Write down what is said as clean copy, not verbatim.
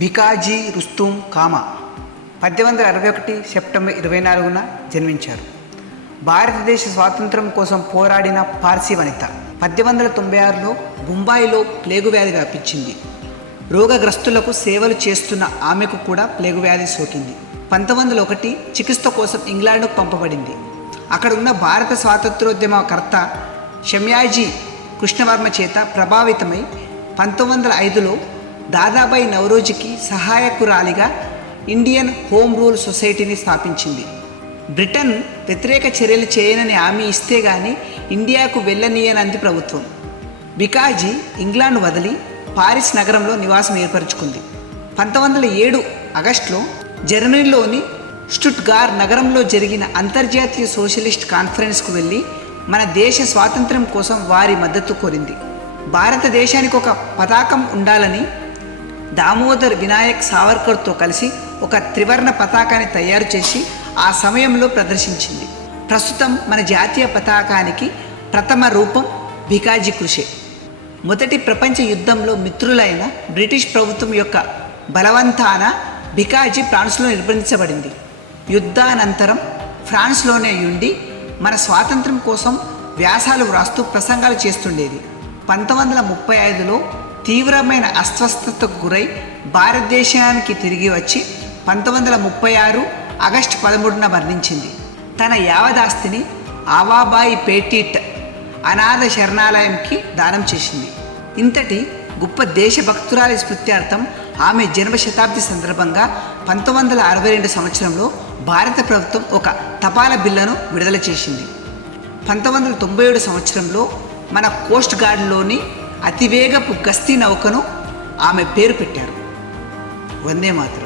Bhikaji Rustom comma 1861 September 24న జన్మించారు. భారతదేశ స్వాతంత్ర్యం కోసం పోరాడిన పార్సీ వనిత. 1896లో బొంబాయిలో ప్లేగు వ్యాధి వ్యాపించింది. రోగగ్రస్తులకు సేవలు చేస్తున్న ఆమెకు కూడా ప్లేగు వ్యాధి సోకింది. 1901 చికిత్స కోసం ఇంగ్లాండ్కు పంపబడింది. అక్కడ ఉన్న భారత స్వాతంత్రోద్యమకర్త షమ్యాజీ కృష్ణవర్మ చేత ప్రభావితమై 1905లో దాదాబాయి నౌరోజీకి సహాయకురాలిగా ఇండియన్ హోమ్ రూల్ సొసైటీని స్థాపించింది. బ్రిటన్ వ్యతిరేక చర్యలు చేయనని హామీ ఇస్తే గానీ ఇండియాకు వెళ్ళనీయనంది ప్రభుత్వం. భికాజీ ఇంగ్లాండ్ వదిలి పారిస్ నగరంలో నివాసం ఏర్పరచుకుంది. 1907 ఆగస్టులో జర్మనీలోని స్టుట్గార్ నగరంలో జరిగిన అంతర్జాతీయ సోషలిస్ట్ కాన్ఫరెన్స్కు వెళ్ళి మన దేశ స్వాతంత్ర్యం కోసం వారి మద్దతు కోరింది. భారతదేశానికి ఒక పతాకం ఉండాలని దామోదర్ వినాయక్ సావర్కర్తో కలిసి ఒక త్రివర్ణ పతాకాన్ని తయారు చేసి ఆ సమయంలో ప్రదర్శించింది. ప్రస్తుతం మన జాతీయ పతాకానికి ప్రథమ రూపం భికాజీ కృషే. మొదటి ప్రపంచ యుద్ధంలో మిత్రులైన బ్రిటిష్ ప్రభుత్వం యొక్క బలవంతాన భికాజీ ఫ్రాన్స్లో నిర్బంధించబడింది. యుద్ధానంతరం ఫ్రాన్స్లోనే ఉండి మన స్వాతంత్ర్యం కోసం వ్యాసాలు వ్రాస్తూ ప్రసంగాలు చేస్తుండేది. 1935లో తీవ్రమైన అస్వస్థతకు గురై భారతదేశానికి తిరిగి వచ్చి 1936 ఆగస్టు 13న మరణించింది. తన యావదాస్తిని ఆవాబాయి పేటిట్ అనాథ శరణాలయంకి దానం చేసింది. ఇంతటి గొప్ప దేశభక్తురాలి స్మృత్యార్థం ఆమె జన్మ శతాబ్ది సందర్భంగా 1962 సంవత్సరంలో భారత ప్రభుత్వం ఒక తపాలా బిల్లును విడుదల చేసింది. 1997 సంవత్సరంలో మన కోస్ట్ గార్డ్లోని అతివేగపు గస్తీ నౌకను ఆమె పేరు పెట్టారు. వందే మాతరం.